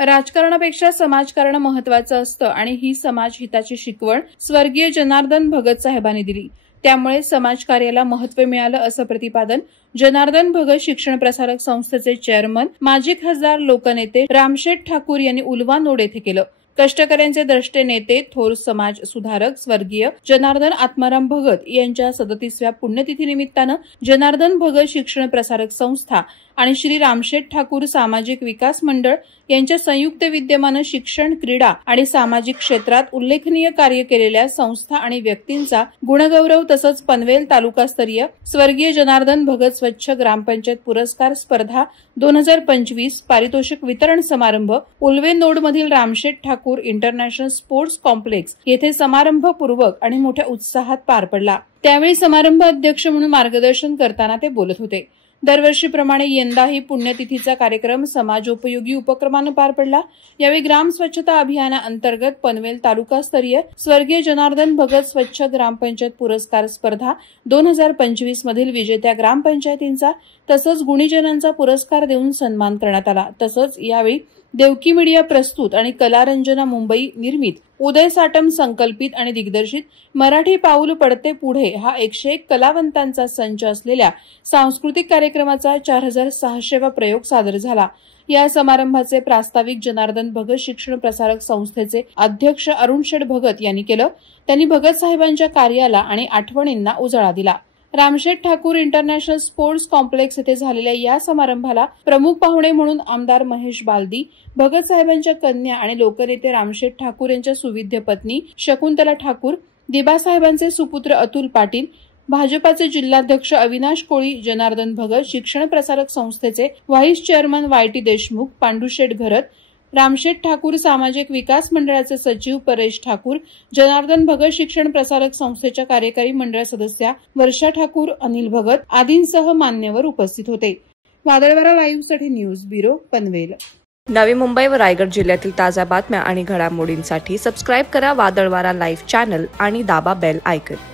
राजकारणापेक्षा समाजकारण महत्वाचं असतं आणि ही समाज हिताची शिकवण स्वर्गीय जनार्दन भगत साहेबांनी दिली। त्यामुळे समाजकार्याला महत्त्व मिळालं असं प्रतिपादन जनार्दन भगत शिक्षण प्रसारक संस्थेचे चेअरमन माजी खासदार लोकनेते रामशेठ ठाकूर यांनी उल्वानोड येथे केलं। कष्टकऱ्यांचे द्रष्टे नेते थोर समाज सुधारक स्वर्गीय जनार्दन आत्माराम भगत यांच्या 37व्या पुण्यतिथीनिमित्तानं जनार्दन भगत शिक्षण प्रसारक संस्था आणि श्री रामशेठ ठाकूर सामाजिक विकास मंडळ यांच्या संयुक्त विद्यमानं शिक्षण, क्रीडा आणि सामाजिक क्षेत्रात उल्लेखनीय कार्य केलेल्या संस्था आणि व्यक्तींचा गुणगौरव तसंच पनवेल तालुकास्तरीय स्वर्गीय जनार्दन भगत स्वच्छ ग्रामपंचायत पुरस्कार स्पर्धा 2025 पारितोषिक वितरण समारंभ उल्वेनोडमधील Ramsheth Thakur international sports complex येथे समारंभपूर्वक आणि मोठ्या उत्साहात पार पडला। त्यावेळी समारंभ अध्यक्ष म्हणून मार्गदर्शन करताना ते बोलत होते। दरवर्षीप्रमाणे यंदाही पुण्यतिथीचा कार्यक्रम समाजोपयोगी उपक्रमानं पार पडला। यावेळी ग्राम स्वच्छता अभियानाअंतर्गत पनवेल तालुकास्तरीय स्वर्गीय जनार्दन भगत स्वच्छ ग्रामपंचायत पुरस्कार स्पर्धा 2025 मधील विजेत्या ग्रामपंचायतींचा तसंच गुणीजनांचा पुरस्कार देऊन सन्मान करण्यात आला। तसंच यावेळी देवकी मीडिया प्रस्तुत आणि कलारंजना मुंबई निर्मित उदय साटम संकल्पित आणि दिग्दर्शित मराठी पाऊल पडते पुढे हा 101 कलावंतांचा संच असलेल्या सांस्कृतिक कार्यक्रमाचा 4600वा प्रयोग सादर झाला। या समारंभाचे प्रास्ताविक जनार्दन भगत शिक्षण प्रसारक संस्थेचे अध्यक्ष अरुण शेठ भगत यांनी केलं। त्यांनी भगत साहेबांच्या कार्याला आणि आठवणींना उजाळा दिला। Ramsheth Thakur international sports complex येथे झालेल्या या समारंभाला प्रमुख पाहुणे म्हणून आमदार महेश बालदी, भगत साहेबांच्या कन्या आणि लोकनेते रामशेठ ठाकूर यांच्या सुविद्य पत्नी शकुंतला ठाकूर, दिबासाहेबांचे सुपुत्र अतुल पाटील, भाजपाचे जिल्हाध्यक्ष अविनाश कोळी, जनार्दन भगत शिक्षण प्रसारक संस्थेचे व्हाईस चेअरमन वाय.टी. देशमुख, पांडुशेठ घरत, रामशेठ ठाकूर सामाजिक विकास मंडळाचे सचिव परेश ठाकूर, जनार्दन भगत शिक्षण प्रसारक संस्थेच्या कार्यकारी मंडळ सदस्या वर्षा ठाकूर, अनिल भगत आदींसह मान्यवर उपस्थित होते। वादळवारा लाईव्हसाठी न्यूज ब्युरो पनवेल। नवी मुंबई व रायगड जिल्ह्यातील ताज्या बातम्या आणि घडामोडींसाठी सबस्क्राईब करा वादळवारा लाईव्ह चॅनल आणि दाबा बेल आयकॉन।